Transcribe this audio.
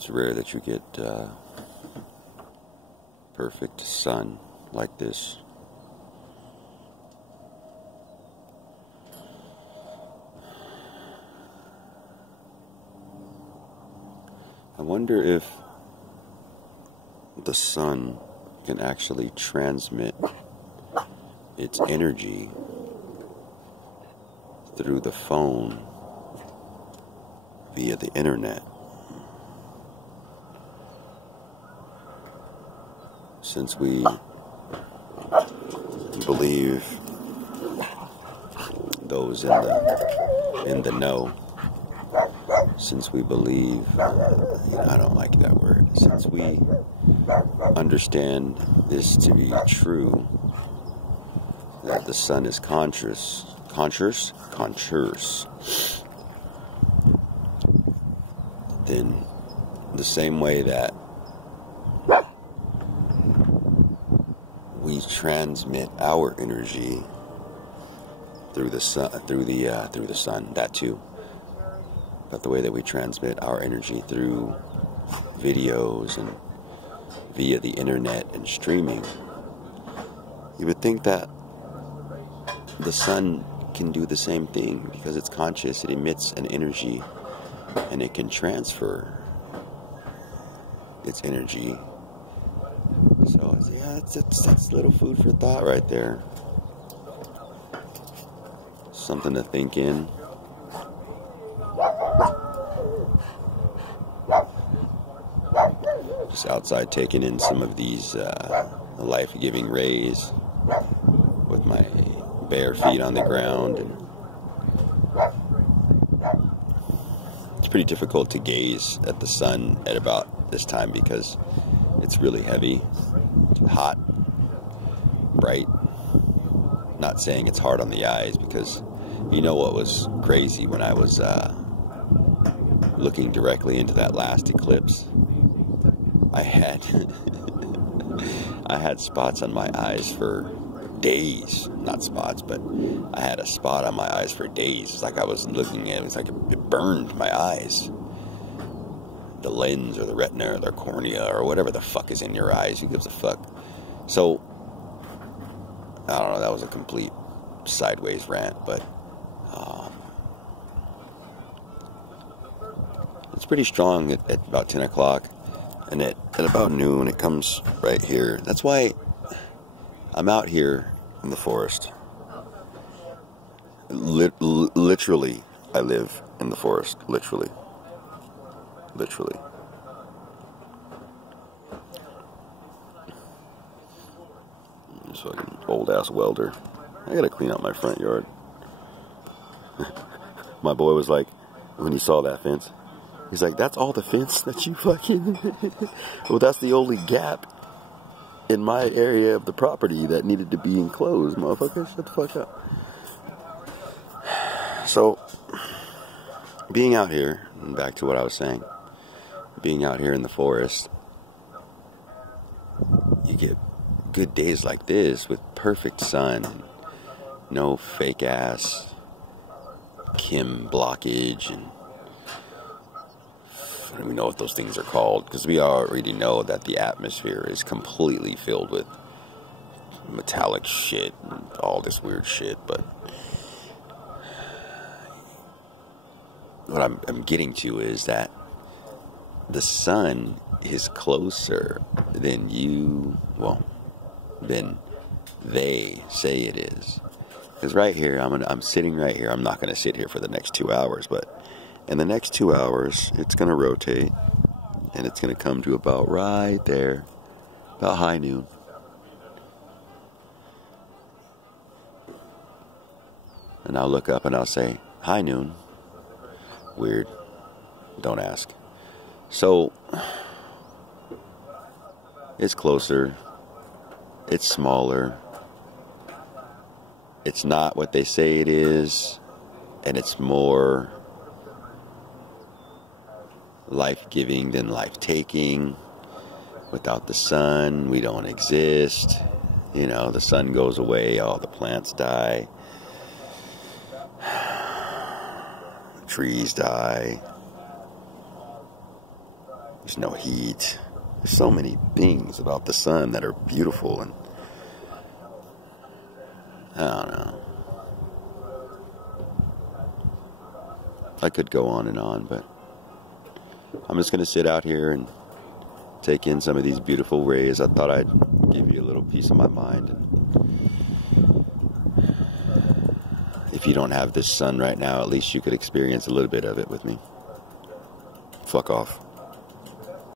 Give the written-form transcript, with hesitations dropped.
It's rare that you get perfect sun like this. I wonder if the sun can actually transmit its energy through the phone via the internet. Since we believe those in the know, since we believe, I don't like that word, since we understand this to be true, that the sun is conscious, then the same way that we transmit our energy through the sun, that too. But the way that we transmit our energy through videos and via the internet and streaming, you would think that the sun can do the same thing because it's conscious. It emits an energy and it can transfer its energy. So yeah, that's little food for thought right there. Something to think in. Just outside taking in some of these life-giving rays with my bare feet on the ground. And it's pretty difficult to gaze at the sun at about this time because it's really heavy, hot, bright. Not saying it's hard on the eyes, because you know what was crazy when I was looking directly into that last eclipse? I had I had spots on my eyes for days. Not spots, but I had a spot on my eyes for days. It's like I was looking at it. It's like it burned my eyes. The lens or the retina or the cornea or whatever the fuck is in your eyes. Who gives a fuck? So, I don't know. That was a complete sideways rant, but it's pretty strong at about 10 o'clock. And at about noon, it comes right here. That's why I'm out here in the forest. Literally, I live in the forest. Literally. This fucking old-ass welder. I gotta clean out my front yard. My boy was like, when he saw that fence, he's like, that's all the fence that you fucking... Well, that's the only gap in my area of the property that needed to be enclosed. Motherfucker, shut the fuck up. So, being out here, and back to what I was saying, being out here in the forest, you get good days like this with perfect sun, no fake ass Kim blockage, and I don't even know what those things are called, because we already know that the atmosphere is completely filled with metallic shit and all this weird shit. But what I'm getting to is that the sun is closer than than they say it is. Because right here, I'm sitting right here. I'm not going to sit here for the next 2 hours, but in the next 2 hours, it's going to rotate, and it's going to come to about right there, about high noon. And I'll look up and I'll say, high noon. Weird. Don't ask. So, it's closer. It's smaller. It's not what they say it is. And it's more life-giving than life-taking. Without the sun, we don't exist. You know, the sun goes away, all the plants die. Trees die. There's no heat. There's so many things about the sun that are beautiful, and I don't know. I could go on and on, but I'm just going to sit out here and take in some of these beautiful rays. I thought I'd give you a little piece of my mind. And if you don't have this sun right now, at least you could experience a little bit of it with me. Fuck off.